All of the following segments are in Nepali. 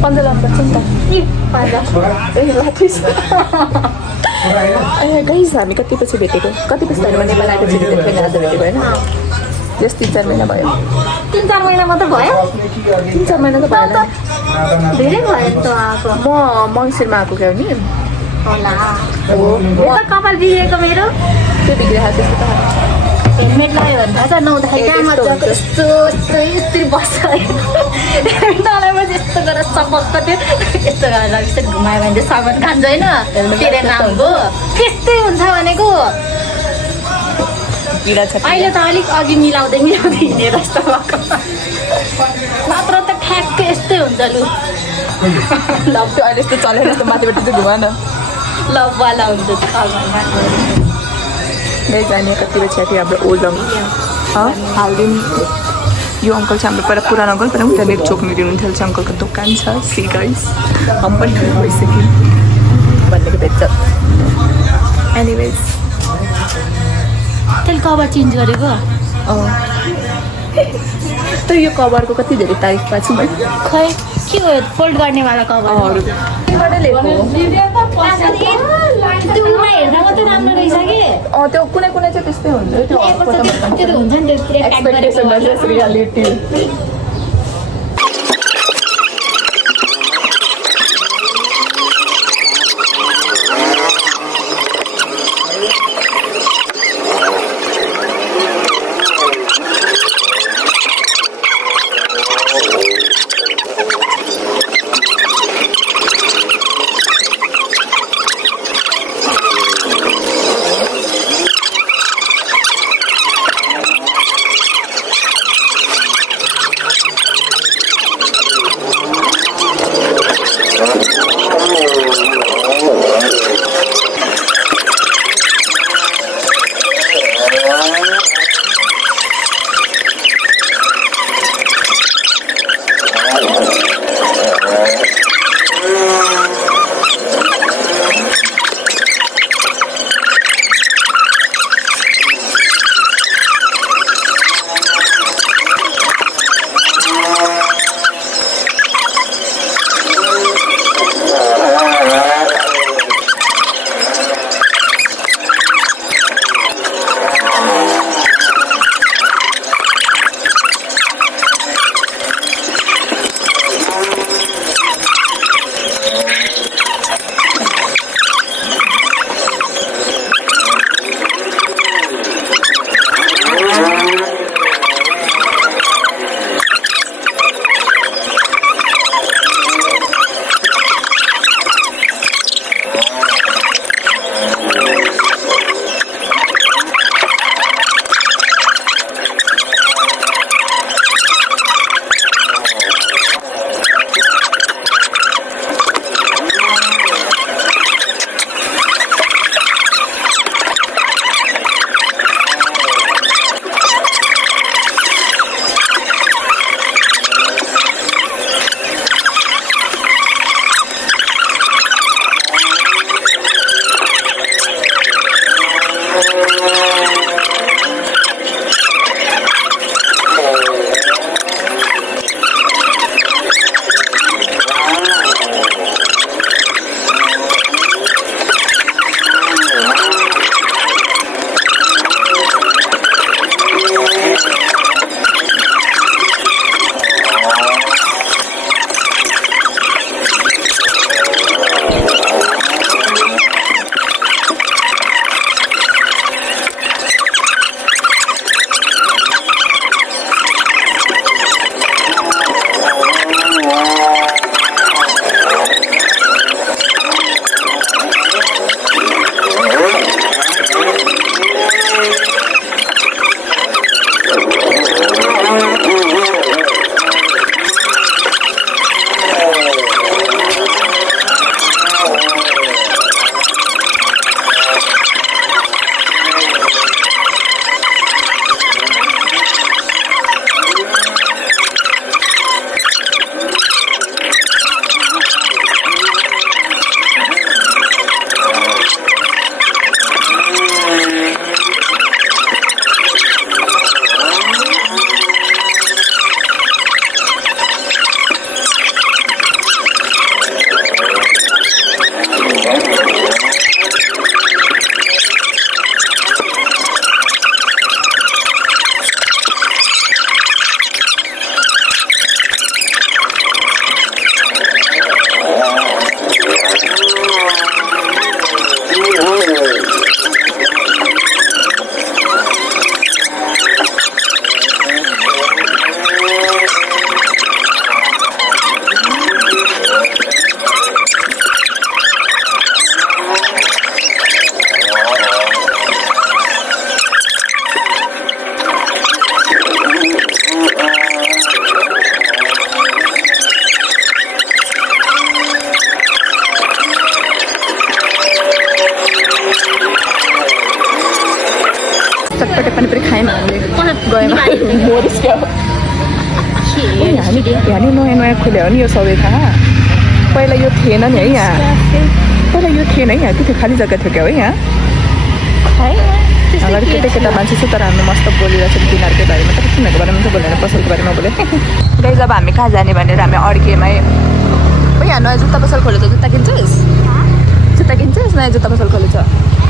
Panza lambat छ नि त गाइस हामी कति पछि भेटेको कति पछि नेपाल आएपछि भेटेको आज भेटेको होइन जस 3-4 महिना भयो 3-4 महिना मात्र भयो 3-4 महिना त भएन धेरै भयो त आएको म मङ्सिरमा आएको क्या नि होला हो कपाल बिग्रेको मेरो त्यो बिग्रेको त्यस्तो त हेलमेट लगायो भने थाहा छ नहुँदाखेरि कहाँ मजाको यस्तो यस्तो यस्तरी बस्छ हेलमेट नलाएपछि यस्तो गरेर चपक्क थियो यस्तो गरेर यस्तो घुमायो भने चाहिँ सामान खान्छ होइन तेरो नामको त्यस्तै हुन्छ भनेको अहिले त अलिक अघि मिलाउँदै हिँडेर जस्तो भएको नत्र त ठ्याक्कै यस्तै हुन्छ लु ल त्यो अहिले यस्तो चलेर यस्तो माथिबाट चाहिँ घुमा न लभवाला हुन्छ गई जाने कति बजी थियो हाम्रो ओल्ड अङ्कल हालिदिउँ यो अङ्कल चाहिँ हाम्रो पहिला पुरानो अङ्कल पहिला उनीहरूले चोक्नु दिनुहुन्थ्यो चाहिँ अङ्कलको दोकान छ सी गाइस हम पनि ठुलो भइसक्यो भनेको बेच्छ एनिवेज त्यसले कभर चेन्ज गरेको त यो कभरको कति धेरै तारिफ पाएको छु मैले खै के हो फोल्ड गर्नेवाला कभर त्यो उमा हेर्दा मात्रै राम्रो रहेछ कि त्यो कुनै कुनै चाहिँ त्यस्तै हुन्छ त्यो त्यो त हुन्छ नि त्यो प्याक गरेको रियालिटी रिस्क्यो यहाँ नि नयाँ नयाँ खुल्यो नि यो सबै थाहा पहिला यो थिएन नि है यहाँ पहिला यो थिएन है यहाँ त्यो खाली जग्गा थियो क्या है यहाँ अगाडि केटा मान्छे छ तर हामी मस्त बोलिरहेको छौँ तिनीहरूकै बारेमा तर तिनीहरूको बारेमा चाहिँ बोलेन पसलको बारेमा बोले गाइस अब हामी कहाँ जाने भनेर हामी अड्किएमै यहाँ नयाँ जुत्ता पसल खोलेछ जुत्ता किन्छस् नयाँ जुत्ता पसल खोलेछ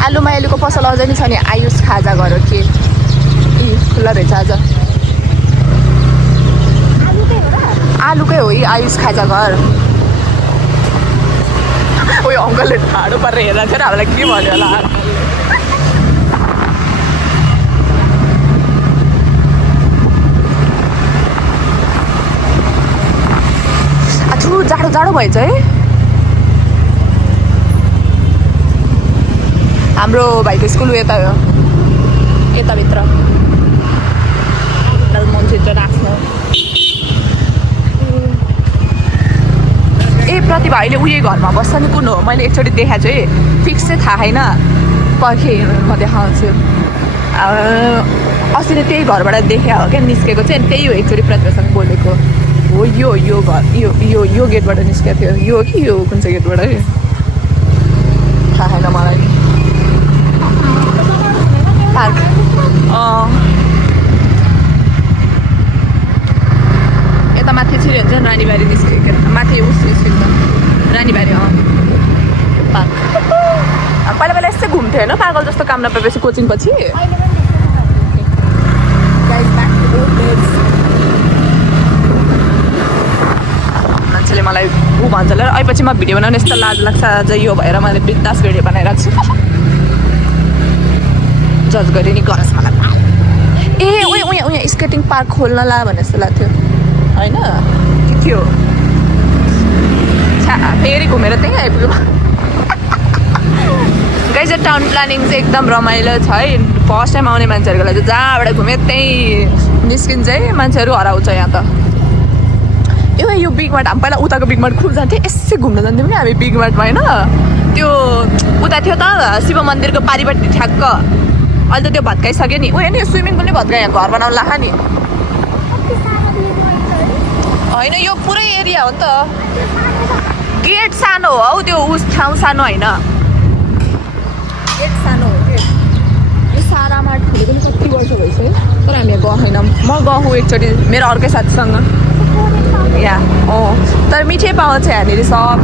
आलुमा आलुको पसल अझै नि छ नि आयुष खाजा घर हो के खुल्ला रहेछ आज आलुकै हो यी आयुष खाजा घर उयो अङ्कलले ठाडो परेर हेर्दा चाहिँ हामीलाई के भन्यो होला जाडो जाडो भएछ है हाम्रो भाइको स्कुल यता हो यताभित्र मान्छे राख्नु ए प्रतिभा अहिले उयो घरमा बस्छ नि कुन हो मैले एकचोटि देखाएको छु है फिक्स चाहिँ थाहा छैन पर्खे म देखाउँछु अस्ति नै त्यही घरबाट देखा हो क्या निस्केको चाहिँ त्यही हो एकचोटि प्रतिभासँग बोलेको हो यो घर यो गेटबाट निस्केको थियो यो कि यो कुन चाहिँ गेटबाट है थाहा छैन मलाई पार्क यता माथि छिर्यो भने चाहिँ रानीबारी निस्केको माथि उस निस्किन्छ रानीबारी पार्क पहिला पहिला यस्तै घुम्थ्यो होइन पागल जस्तो काम नपाएपछि कोचिङ पछि मान्छेले मलाई ऊ भन्छ ल अहिले म भिडियो बनाउने यस्तो लाज लाग्छ अझ यो भएर मैले बिन्दास भिडियो बनाइरहेको छु जज गरे नि गरस मलाई ए उयो स्केटिङ पार्क खोल्न ला भने जस्तो लाग्थ्यो होइन के हो फेरि घुमेर त्यहीँ आइपुग्यो गाइज टाउन प्लानिङ चाहिँ एकदम रमाइलो छ है फर्स्ट टाइम आउने मान्छेहरूको लागि जहाँबाट घुम्यो त्यहीँ निस्किन्छ है मान्छेहरू हराउँछ यहाँ त यो बिग मार्ट हामी पहिला उताको बिग मार्ट खुब जान्थ्यो यसै घुम्न जान्थ्यौँ नि हामी बिग मार्टमा होइन त्यो उता थियो त शिव मन्दिरको पारिपट्टि ठ्याक्क अहिले त त्यो भत्काइसक्यो नि उयो नि स्विमिङ पुल नि भत्कायो यहाँ घर बनाउनु लाखा नि होइन यो पुरै एरिया हो नि त गेट सानो हो हौ त्यो उस ठाउँ सानो होइन गेट सानो हो गेट यो सारा मार्ट खोलेको पनि कति वर्ष भइस है तर हामी गएको छैनौँ म गएको एकचोटि मेरो अर्कै साथीसँग यहाँ तर मिठै पाउँछ यहाँनिर सब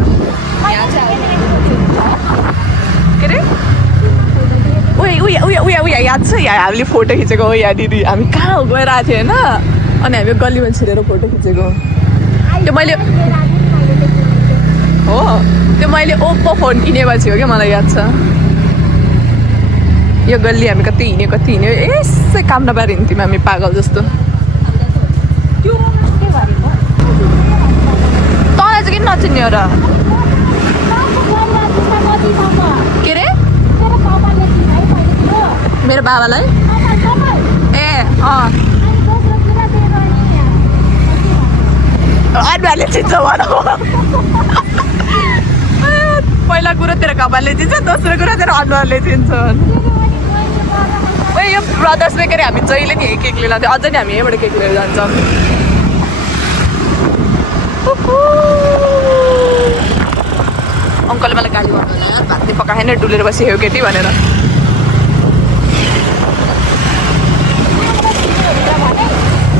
यहाँ चाहिँ के अरे उयो याद छ यहाँ हामीले फोटो खिचेको हो यहाँनिर हामी कहाँ गइरहेको थियो होइन अनि हामी गल्लीमा छिरेर फोटो खिचेको त्यो मैले हो त्यो मैले ओप्पो फोन किनेपछि हो क्या मलाई याद छ यो गल्ली हामी कति हिँड्यो यसै काम नपाएर हिँड्थ्यौँ हामी पागल जस्तो तँलाई चाहिँ किन नचिन्ने हो र के अरे मेरो बाबालाई ए अनुहारले चिन्छ भनौँ पहिला कुरो तेरो कपालले चिन्छ दोस्रो कुरो तेरो अनुहारले चिन्छ ओ यो ब्रदर्स बेकरी हामी जहिले नि केक लिएर लान्थ्यो अझै नि हामी यहीँबाट केक लिएर जान्छौँ अङ्कलले मलाई गाली भन्नु भातले पकाएन डुलेर बसियो केटी भनेर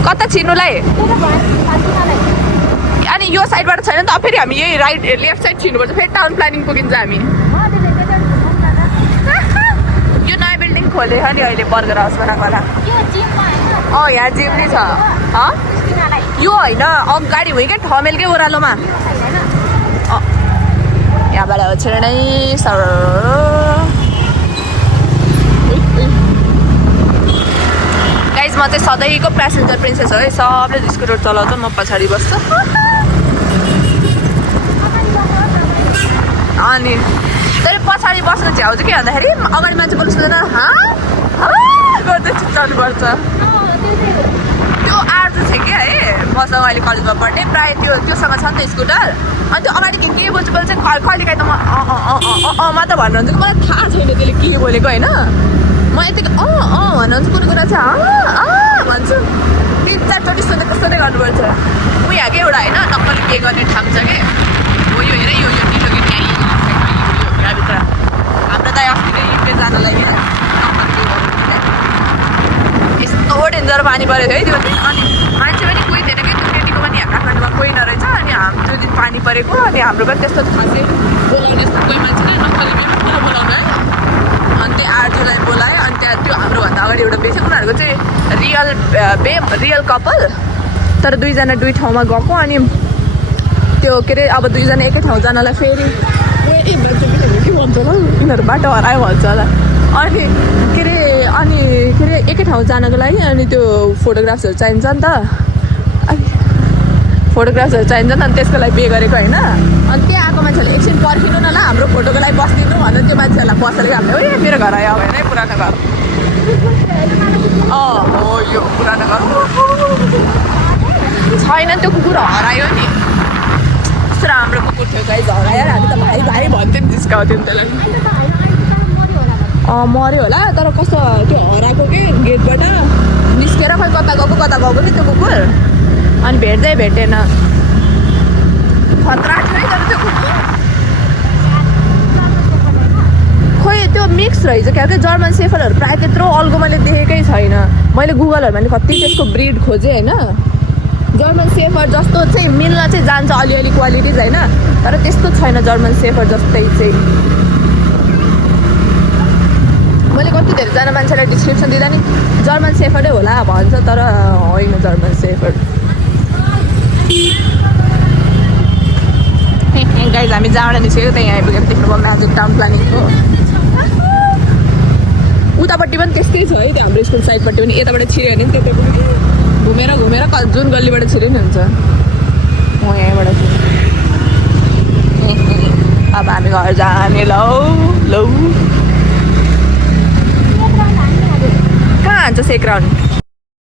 कता छिर्नुलाई अनि यो साइडबाट छैन त फेरि हामी यही राइट लेफ्ट साइड छिर्नुपर्छ फेरि टाउन प्लानिङ पुगिन्छ हामी यो नयाँ बिल्डिङ खोलेको नि अहिले बर्गर हाउस बनाएको होला यहाँ जिम नि छ यो होइन अगाडि हो क्या ठमेलकै ओह्रालोमा यहाँबाट छिर्नै सर गाइज म चाहिँ सधैँको प्यासेन्जर प्रिन्सेस हो है सबले स्कुटर चलाउँछ म पछाडि बस्छु अनि तर पछाडि बस्नु छ्याउ चाहिँ के भन्दाखेरि अगाडि मान्छे बोल्नु सक्दैन गर्दै चिच्चाउनुपर्छ त्यो आर्जु छ क्या है मसँग अहिले कलेजमा पढ्ने प्रायः त्योसँग छ नि त स्कुटर अनि त्यो अगाडि के बोल्छु बोल्छ कहिले काहीँ त म त भन्नुहुन्छ कि मलाई थाहा छैन त्यसले के बोलेको होइन म यतिको भन्नुहुन्छ कुनै कुरा चाहिँ भन्छु चारचोटि सोध्दै गर्नुपर्छ ऊ यहाँकै एउटा होइन नक्कली पे गर्ने ठाउँ छ कि हो यो हेर यो निलो गेट यहीँ यहाँभित्र हाम्रो दाइ अस्ति पे जानलाई क्या यस्तो डेन्जर पानी परेको है त्यो दिन अनि मान्छे पनि कोही थिएन क्या त्यो केटीको पनि यहाँ काठमाडौँमा कोही नरहेछ अनि त्यो दिन पानी परेको अनि हाम्रो पनि त्यस्तो खासै बोलाउने जस्तो कोही मान्छे नै नक्कली पे पुरा बोलाउनु है अनि त्यो आरजुलाई बोलायो अनि त्यहाँ त्यो हाम्रोभन्दा अगाडि एउटा बेच्छ उनीहरूको चाहिँ रियल कपाल तर दुईजना दुई ठाउँमा गएको अनि त्यो के अरे अब दुईजना एकै ठाउँ जानलाई फेरि के भन्छ होला यिनीहरू बाटो हरायो भन्छ होला अनि के अरे एकै ठाउँ जानको लागि अनि त्यो फोटोग्राफ्सहरू चाहिन्छ नि त फोटोग्राफ्सहरू चाहिन्छ नि त अनि त्यसको लागि पे गरेको होइन अनि त्यहाँ आएको मान्छेहरूले एकछिन पर्खिनु न ल हाम्रो फोटोको लागि बस्दिनु भन्दा त्यो मान्छेहरूलाई पसलेको हामीले ए मेरो घर आयो होइन पुरानो घर हो यो पुरानो घर छैन त्यो कुकुर हरायो नि यस्तो राम्रो कुकुर थियो गाई हरायो हामी त भाइ भाइ भन्थ्यो नि जिस्काउँथ्यो नि त्यसलाई मऱ्यो होला तर कस्तो त्यो हराएको के गेटबाट निस्केर खै कता गएको नि त्यो कुकुर अनि भेटेन खतरा थियो है तर त्यो कुकुर खोइ त्यो मिक्स रहेछ क्या त्यो जर्मन सेफरहरू प्रायः त्यत्रो अल्गो मैले देखेकै छैन मैले गुगलहरूमा नि कति त्यसको ब्रिड खोजेँ होइन जर्मन सेफर जस्तो चाहिँ मिल्न चाहिँ जान्छ अलिअलि क्वालिटिज होइन तर त्यस्तो छैन जर्मन सेफर जस्तै चाहिँ मैले कति धेरैजना मान्छेलाई डिस्क्रिप्सन दिँदा नि जर्मन सेफर्डै होला भन्छ तर होइन जर्मन सेफर्ड गाइज हामी जहाँबाट निस्केको त्यहाँ आइपुगेर देख्नुभयो म्याजिक टाउन प्लानिङको उतापट्टि पनि त्यस्तै छ है त्यो हाम्रो स्कुल साइडपट्टि पनि यताबाट छिर्यो भने त्यता पनि घुमेर जुन गल्लीबाट छिर्यो नि हुन्छ म यहीँबाट अब हामी घर जाने लौ कहाँ हान्छ सेक राउन्ड